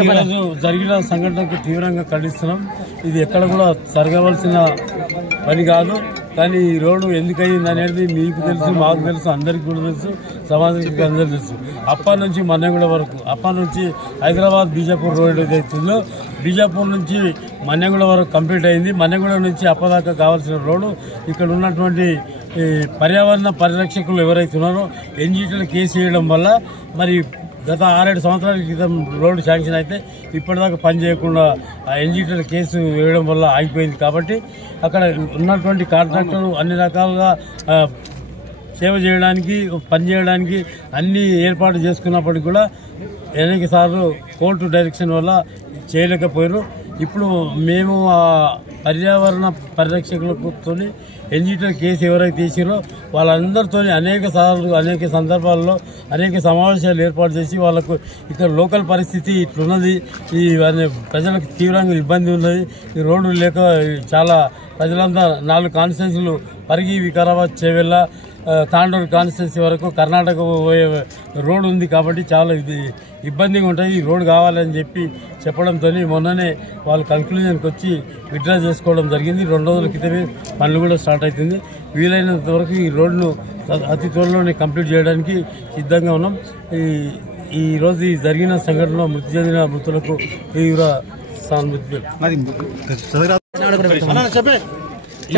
ఈరోజు జరిగిన సంఘటనకు తీవ్రంగా ఖండిస్తున్నాం. ఇది ఎక్కడ కూడా జరగవలసిన పని కాదు. కానీ ఈ రోడ్డు ఎందుకయింది అనేది మీకు తెలుసు, మాకు తెలుసు, అందరికి కూడా తెలుసు, సమాజానికి అందరూ తెలుసు. అప్పటి నుంచి మన్నెగూడ వరకు, అప్పటి నుంచి హైదరాబాద్ బీజాపూర్ రోడ్ ఏదైతుందో బీజాపూర్ నుంచి మన్నెగూడ వరకు కంప్లీట్ అయింది. మన్నెగూడ నుంచి అప్పదాకా కావాల్సిన రోడ్డు ఇక్కడ ఉన్నటువంటి పర్యావరణ పరిరక్షకులు ఎవరైతే ఉన్నారో ఎన్జీటీలో కేసు వేయడం వల్ల మరి గత 6-7 సంవత్సరాల క్రితం రోడ్డు శాంక్షన్ అయితే ఇప్పటిదాకా పని చేయకుండా ఎన్జీటీలో కేసు వేయడం వల్ల ఆగిపోయింది. కాబట్టి అక్కడ ఉన్నటువంటి కాంట్రాక్టర్లు అన్ని రకాలుగా సేవ చేయడానికి, పని చేయడానికి అన్ని ఏర్పాటు చేసుకున్నప్పటికీ కూడా అనేక సార్లు కోర్టు డైరెక్షన్ వల్ల చేయలేకపోయారు. ఇప్పుడు మేము ఆ పర్యావరణ పరిరక్షకులతో ఎన్జీటీలో కేసు ఎవరైతే తీసిరో వాళ్ళందరితో అనేక సార్లు, అనేక సందర్భాల్లో అనేక సమావేశాలు ఏర్పాటు చేసి వాళ్ళకు ఇక్కడ లోకల్ పరిస్థితి ఇట్లున్నది, ఈ ప్రజలకు తీవ్రంగా ఇబ్బంది ఉన్నది, ఈ రోడ్డు లేక చాలా ప్రజలంతా 4 కాన్స్టిట్యున్సీలు పరిగి, వికారాబాద్, చేవెళ్ళ, తాండూరు కాన్స్టిట్యున్సీ వరకు కర్ణాటక పోయే రోడ్డు ఉంది. కాబట్టి చాలా ఇబ్బందిగా ఉంటుంది. ఈ రోడ్డు కావాలని చెప్పి చెప్పడంతో మొన్ననే వాళ్ళు కన్క్లూజన్కి వచ్చి విత్డ్రా చేసుకోవడం జరిగింది. 2 రోజుల క్రితమే పనులు కూడా స్టార్ట్ అవుతుంది. వీలైనంత వరకు ఈ రోడ్డును అతి త్వరలోనే కంప్లీట్ చేయడానికి సిద్ధంగా ఉన్నాం. ఈ రోజు ఈ జరిగిన సంఘటనలో మృతి చెందిన మృతులకు తీవ్ర సానుభూతి.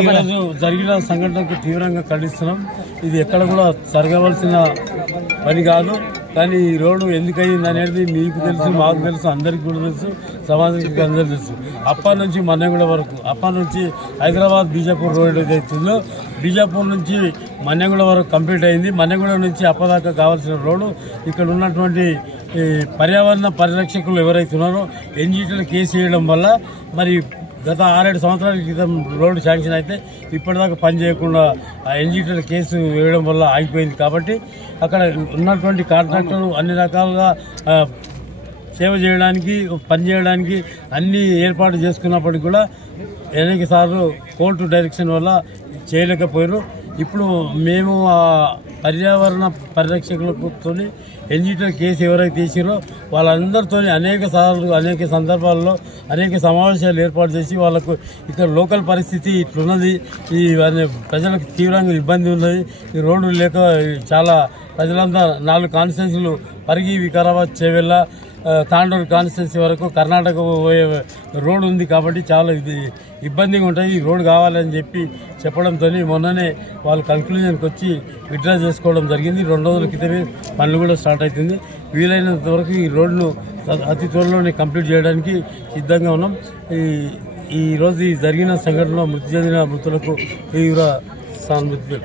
ఈరోజు జరిగిన సంఘటనకు తీవ్రంగా ఖండిస్తున్నాం. ఇది ఎక్కడ కూడా జరగవలసిన పని కాదు. కానీ ఈ రోడ్డు ఎందుకయింది అనేది మీకు తెలుసు, మాకు తెలుసు, అందరికి కూడా తెలుసు, సమాజానికి అందరూ తెలుసు. అప్పటి నుంచి మన్నెగూడ వరకు, అప్పటి నుంచి హైదరాబాద్ బీజాపూర్ రోడ్ ఏదైతుందో బీజాపూర్ నుంచి మన్నెగూడ వరకు కంప్లీట్ అయింది. మన్నెగూడ నుంచి అప్పదాకా కావాల్సిన రోడ్డు ఇక్కడ ఉన్నటువంటి పర్యావరణ పరిరక్షకులు ఎవరైతే ఉన్నారో ఎన్జీటీలో కేసు వేయడం వల్ల మరి గత 6-7 సంవత్సరాల క్రితం రోడ్డు శాంక్షన్ అయితే ఇప్పటిదాకా పని చేయకుండా ఎన్జీటీలో కేసు వేయడం వల్ల ఆగిపోయింది. కాబట్టి అక్కడ ఉన్నటువంటి కాంట్రాక్టర్లు అన్ని రకాలుగా సేవ చేయడానికి, పని చేయడానికి అన్ని ఏర్పాటు చేసుకున్నప్పటికీ కూడా అనేక సార్లు కోర్టు డైరెక్షన్ వల్ల చేయలేకపోయారు. ఇప్పుడు మేము ఆ పర్యావరణ పరిరక్షకులతో ఎన్జీటీలో కేసు ఎవరైతే తీసిరో వాళ్ళందరితో అనేక సార్లు, అనేక సందర్భాల్లో అనేక సమావేశాలు ఏర్పాటు చేసి వాళ్ళకు ఇక్కడ లోకల్ పరిస్థితి ఇట్లున్నది, ఈ ప్రజలకు తీవ్రంగా ఇబ్బంది ఉన్నది, ఈ రోడ్డు లేక చాలా ప్రజలంతా 4 కాన్స్టిట్యున్సీలు పరిగి, వికారాబాద్, చేవెళ్ళ, తాండూరు కాన్స్టిట్యున్సీ వరకు కర్ణాటక పోయే రోడ్డు ఉంది. కాబట్టి చాలా ఇబ్బందిగా ఉంటుంది. ఈ రోడ్డు కావాలని చెప్పి చెప్పడంతో మొన్ననే వాళ్ళు కన్క్లూజన్కి వచ్చి విత్డ్రా చేసుకోవడం జరిగింది. 2 రోజుల క్రితమే పనులు కూడా స్టార్ట్ అవుతుంది. వీలైనంత వరకు ఈ రోడ్డును అతి త్వరలోనే కంప్లీట్ చేయడానికి సిద్ధంగా ఉన్నాం. ఈ రోజు ఈ జరిగిన సంఘటనలో మృతి చెందిన మృతులకు తీవ్ర సానుభూతి.